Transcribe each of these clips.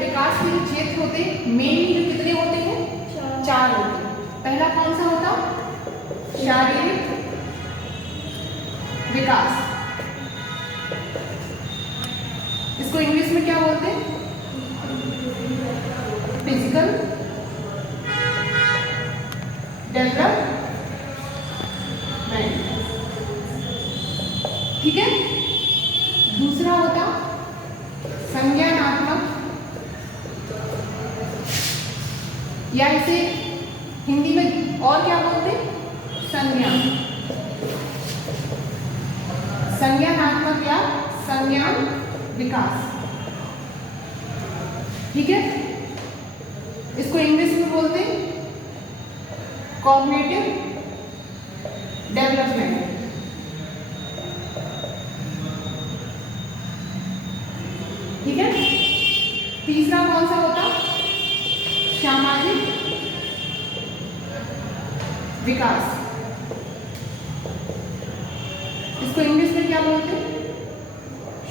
विकास के जो क्षेत्र होते हैं मेनली जो कितने होते हैं, 4 होते हैं। पहला कौन सा होता, शारीरिक विकास, इसको इंग्लिश में क्या बोलते हैं, फिजिकल डेवलपमेंट, ठीक है। दूसरा होता संज्ञानात्मक, या इसे हिंदी में और क्या बोलते हैं, संज्ञान, संज्ञानात्मक या संज्ञान विकास, ठीक है। इसको इंग्लिश में बोलते हैं कॉग्निटिव डेवलपमेंट, ठीक है। तीसरा कौन सा होता, सामाजिक विकास, इसको इंग्लिश में क्या बोलते हैं,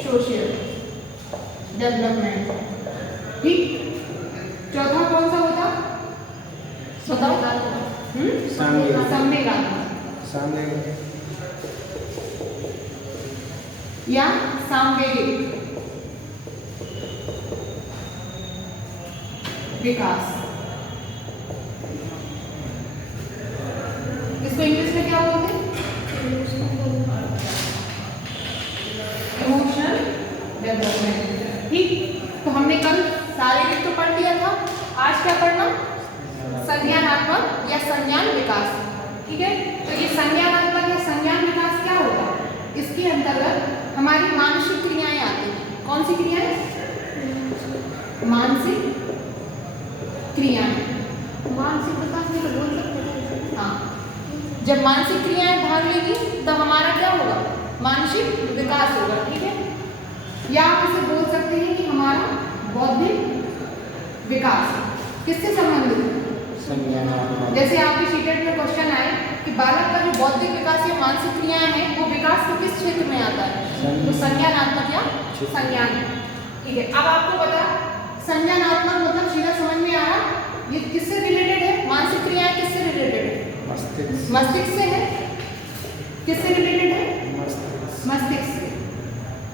सोशल डेवलपमेंट, ठीक। चौथा कौन सा होता, संवेगात्मक या सांवेगिक विकास, इसको इंग्लिश में क्या बोलते हैं, इमोशनल डेवलपमेंट, ठीक। तो हमने कल शारीरिक तो पढ़ लिया था, आज क्या पढ़ना, संज्ञानात्मक या संज्ञान विकास, ठीक है। तो ये संज्ञानात्मक या संज्ञान विकास क्या होगा, इसके अंतर्गत हमारी मानसिक क्रियाएं आती हैं। कौन सी क्रियाएं, मानसिक क्रियाएं, मानसिक विकास में तो बोल सकते हैं, हाँ। जब मानसिक क्रियाएं भाग लेगी तो हमारा क्या होगा, मानसिक विकास होगा, ठीक है। या आप इसे बोल सकते हैं कि हमारा बौद्धिक विकास किससे संबंधित है, जैसे आपके शीटेट में क्वेश्चन आए कि बालक का जो बौद्धिक विकास या मानसिक क्रियाएं हैं वो विकास के किस क्षेत्र में आता है, तो संज्ञानात्मक या संज्ञान, ठीक है। अब आपको पता संज्ञानात्मक मतलब सीधा समझ में आ रहा, ये किससे रिलेटेड है, मानसिक क्रियाएं किससे रिलेटेड है, मस्तिष्क से है, किससे रिलेटेड है, मस्तिष्क से,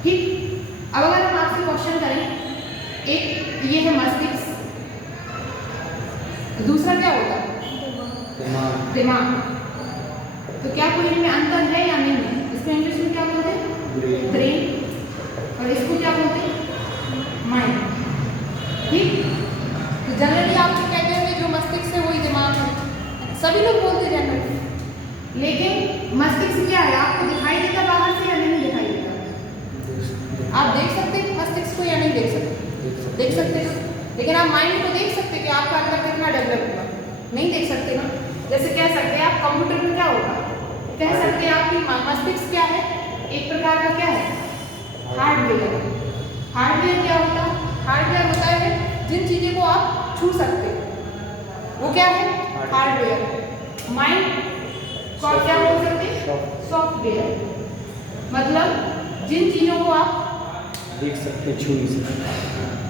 ठीक। अब अगर हम आपसे क्वेश्चन करें, एक ये है मस्तिष्क, दूसरा क्या होता है, दिमाग, तो क्या कोई इनमें अंतर है या नहीं है, इसको इंग्लिश में क्या बोलते हैं, ब्रेन, और इसको क्या बोलते हैं, माइंड, ठीक। तो जनरली आप जो कहते हैं जो मस्तिष्क है वही दिमाग है, सभी लोग बोलते हैं जनरली, लेकिन मस्तिष्क क्या है, आपको दिखाई देता बाहर से या नहीं दिखाई देता, आप देख सकते हैं मस्तिष्क को या नहीं देख सकते, देख सकते हैं, लेकिन आप माइंड को देख सकते हैं कि आपका अंदर कितना डेवलप हुआ, नहीं देख सकते ना। जैसे कह सकते हैं आप कंप्यूटर में क्या होगा, कह सकते हैं आपकी मस्तिष्क क्या है, एक प्रकार का क्या है, हार्डवेयर। हार्डवेयर क्या होता है, हार्डवेयर होता है जिन चीज़ों को आप छू सकते हैं वो क्या है, हार्डवेयर। माइंड को आप क्या बोल सकते हैं, सॉफ्टवेयर, मतलब जिन चीज़ों को आप देख सकते, छू नहीं सकते,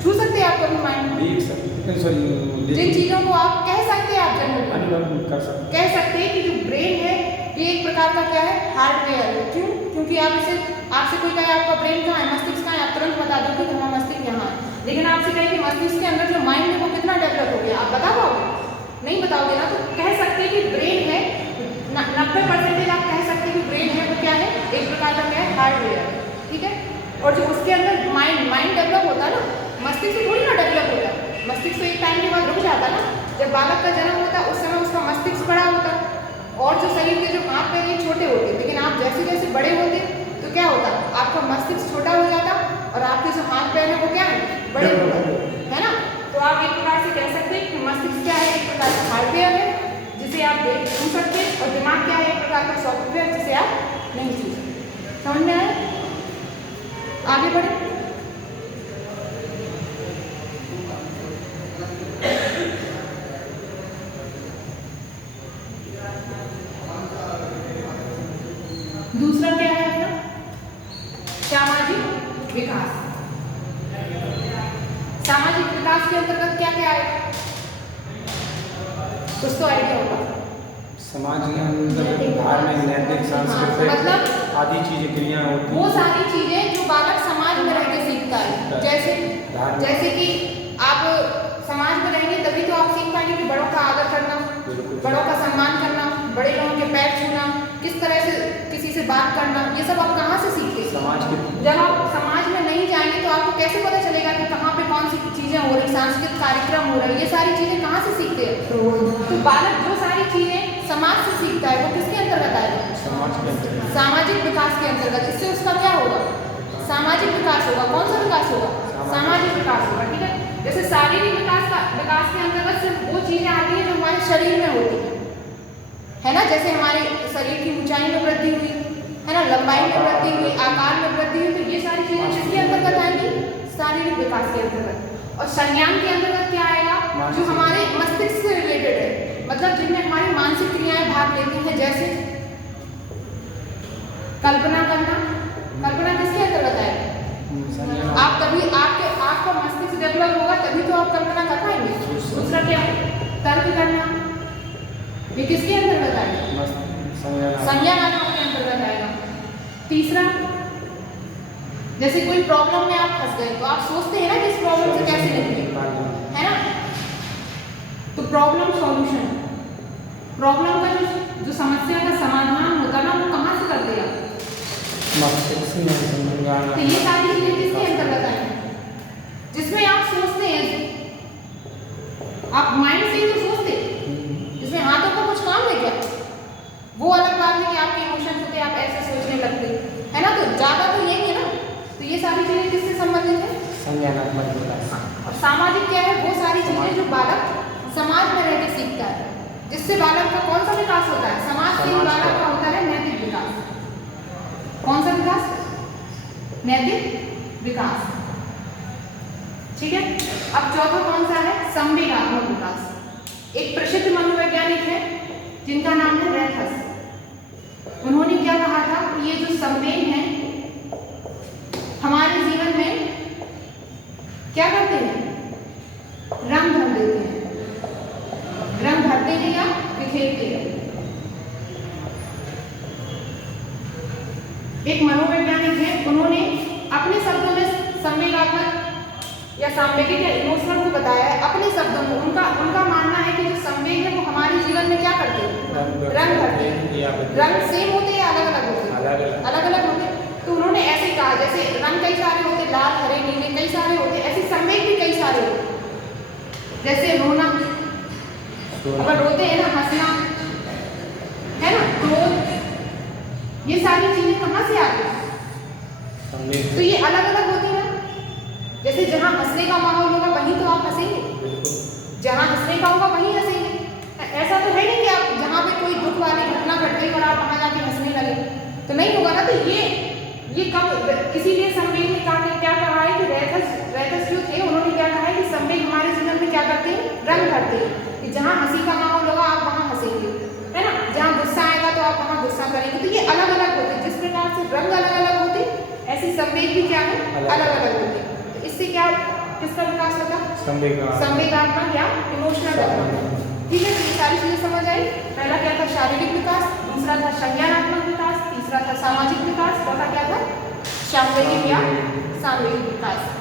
छू सकते हैं आप कभी माइंड में, देख सकते, सॉरी, जिन चीज़ों को आप कह सकते हैं, आप जनरली अनुभव कर सकते, कह सकते हैं कि जो ब्रेन है ये एक प्रकार का क्या है, हार्डवेयर है। क्यों, क्योंकि आप इसे, आपसे कोई कहे आपका ब्रेन कहाँ है, मस्तिष्क कहाँ है, आप तुरंत बता दोगे कि हमारा मस्तिष्क यहाँ है, लेकिन आपसे कहे कि मस्तिष्क के अंदर जो माइंड है वो कितना डेवलप हो गया, आप बता पाओगे, नहीं बताओगे ना। तो कह सकते हैं कि ब्रेन है 90% आप कह सकते हैं कि ब्रेन है वो क्या है, एक प्रकार का क्या है, हार्डवेयर, ठीक है। और जो उसके अंदर माइंड डेवलप होता है ना, मस्तिष्क से थोड़ी ना डेवलप होता है, मस्तिष्क तो एक टाइम के बाद रुक जाता है ना। जब बालक का जन्म होता है उस समय उसका मस्तिष्क बड़ा होता है और जो शरीर के जो हाथ पैर ये छोटे होते हैं, लेकिन आप जैसे जैसे बड़े होते तो क्या होता, आपका मस्तिष्क छोटा हो जाता और आपके जो हाथ पैर है वो क्या है, बड़े हो जाते, है ना। तो आप एक प्रकार से कह सकते हैं कि मस्तिष्क क्या है, एक प्रकार का हार्डवेयर है जिसे आप छू सकते हैं, और दिमाग क्या है, एक प्रकार का सॉफ्टवेयर जिसे आप नहीं छू सकते। समझ में आया, आगे बढ़े। दूसरा क्या है अपना, सामाजिक विकास। सामाजिक विकास विकास के अंतर्गत क्या क्या आएगा? कुछ तो आइडिया होगा। समाज के अंदर धार्मिक, नैतिक, सांस्कृतिक मतलब आदि चीजें क्रियाएं होती वो हैं। सारी चीजें जो बालक समाज में रह के सीखता है। जैसे कि आप समाज में रहेंगे तभी तो आप सीख पाएंगे कि बड़ों का आदर करना, बड़ों का सम्मान करना, बड़े लोगों के पैर छूना, किस तरह से किसी से बात करना, ये सब आप कहाँ से सीखते हैं? समाज के जब आप समाज में नहीं जाएंगे तो आपको कैसे पता चलेगा कि कहाँ पे कौन सी चीजें हो रही, सांस्कृतिक कार्यक्रम हो रहे, ये सारी चीजें कहाँ से सीखते हैं? तो बालक जो सारी चीजें समाज से सीखता है वो किसके अंतर्गत आएगा? समाज के अंदर सामाजिक विकास के अंतर्गत। इससे उसका क्या होगा? सामाजिक विकास होगा। कौन सा विकास होगा? सामाजिक विकास होगा। ठीक है। जैसे शारीरिक विकास के अंतर्गत सिर्फ वो चीजें आती हैं जो हमारे शरीर में होती है ना। जैसे हमारे शरीर की ऊंचाई में वृद्धि हुई है ना, लंबाई में वृद्धि हुई, आकार में वृद्धि हुई, तो ये सारी चीजें किसके अंतर्गत आएंगी? शारीरिक विकास के अंतर्गत। और संज्ञान के अंतर्गत क्या आएगा? जो हमारे मस्तिष्क से रिलेटेड है, मतलब जिनमें हमारी मानसिक क्रियाएं भाग लेती हैं। जैसे कल्पना करना। कल्पना किसके अंतर्गत आएगा? आप तभी आपका मस्तिष्क डेवलप होगा तभी तो आप कल्पना कर पाएंगे। दूसरा क्या? तर्क करना। ये किसके अंतर्गत आएगा? संज्ञानात्मक के अंतर्गत आएगा। तीसरा, जैसे कोई प्रॉब्लम में आप फंस गए तो आप सोचते हैं ना कि इस प्रॉब्लम से कैसे निकलें, है ना। तो प्रॉब्लम सॉल्यूशन, प्रॉब्लम का जो समस्या का समाधान होता है ना, वो कहाँ से करते हैं आप? तो ये सारी चीजें किसके अंतर्गत आएंगी? जिसमें आप सोचते हैं, आप माइंड से ही तो सोचते हैं, जिसमें हाथों का कुछ काम है क्या? वो अलग बात है कि आपके इमोशंस होते हैं, आप ऐसे सोचने लगते हैं, है ना। तो ज्यादा तो यही है ना। तो ये सारी चीजें किससे संबंधित है? संज्ञानात्मक विकास। और सामाजिक क्या है? वो सारी चीजें जो बालक समाज में रह के सीखता है, जिससे बालक का कौन सा विकास होता है? समाज से बालक का होता है नैतिक विकास। कौन सा विकास? नैतिक विकास। ठीक है। अब चौथा कौन सा है? संवेगात्मक विकास। एक प्रसिद्ध मनोवैज्ञानिक है जिनका नाम है रेथस। उन्होंने क्या कहा था कि ये जो संवेग है हमारे जीवन में क्या करते हैं? रंग भर देते हैं। रंग भरते हैं या बिखेरते हैं। एक मनोवैज्ञानिक है, उन्होंने अपने शब्दों में संवेगात्मक या सांवेगिक या इमोशनल को बताया है अपने शब्दों में। उनका मानना है कि जो संवेग है वो हमारे जीवन में क्या करते हैं? रंग भरते हैं। रंग सेम होते हैं या अलग अलग होते हैं? अलग अलग होते हैं। तो उन्होंने ऐसे कहा, जैसे रंग कई सारे होते, लाल, हरे, नीले कई सारे होते, ऐसे संवेग भी कई सारे होते। जैसे रोना, अगर रोते हैं ना, हंसना, है ना, क्रोध, ये सारी चीजें कहाँ से आती हैं? तो ये अलग अलग होती है। जैसे जहाँ हंसने का माहौल होगा वहीं तो आप हंसेंगे, जहाँ हंसने का होगा वहीं हंसेंगे। ऐसा तो है नहीं कि आप जहाँ पे कोई दुख वाली घटना घट गई और आप वहाँ जाके हंसने लगे, तो नहीं होगा ना। तो ये कब, इसीलिए संवेग ने क्या कहा है कि रेथस जो थे उन्होंने क्या कहा है कि संवेग हमारे जीवन में क्या करते हैं? रंग भरते हैं। कि जहाँ हंसी का माहौल होगा आप वहाँ हंसेंगे, है ना। जहाँ गुस्सा आएगा तो आप वहाँ गुस्सा करेंगे। तो ये अलग अलग होते हैं। जिस प्रकार से रंग अलग अलग होते, ऐसे संवेग भी क्या है? अलग अलग होते। तो इससे क्या, किसका विकास होगा? संवेगात्मक या इमोशनल डेवलपमेंट। ठीक है। तो ये सारी चीजें समझ आई। पहला क्या था? शारीरिक विकास। दूसरा था संज्ञानात्मक विकास। तीसरा था सामाजिक विकास। चौथा क्या था? सांवेगिक या सामूहिक विकास।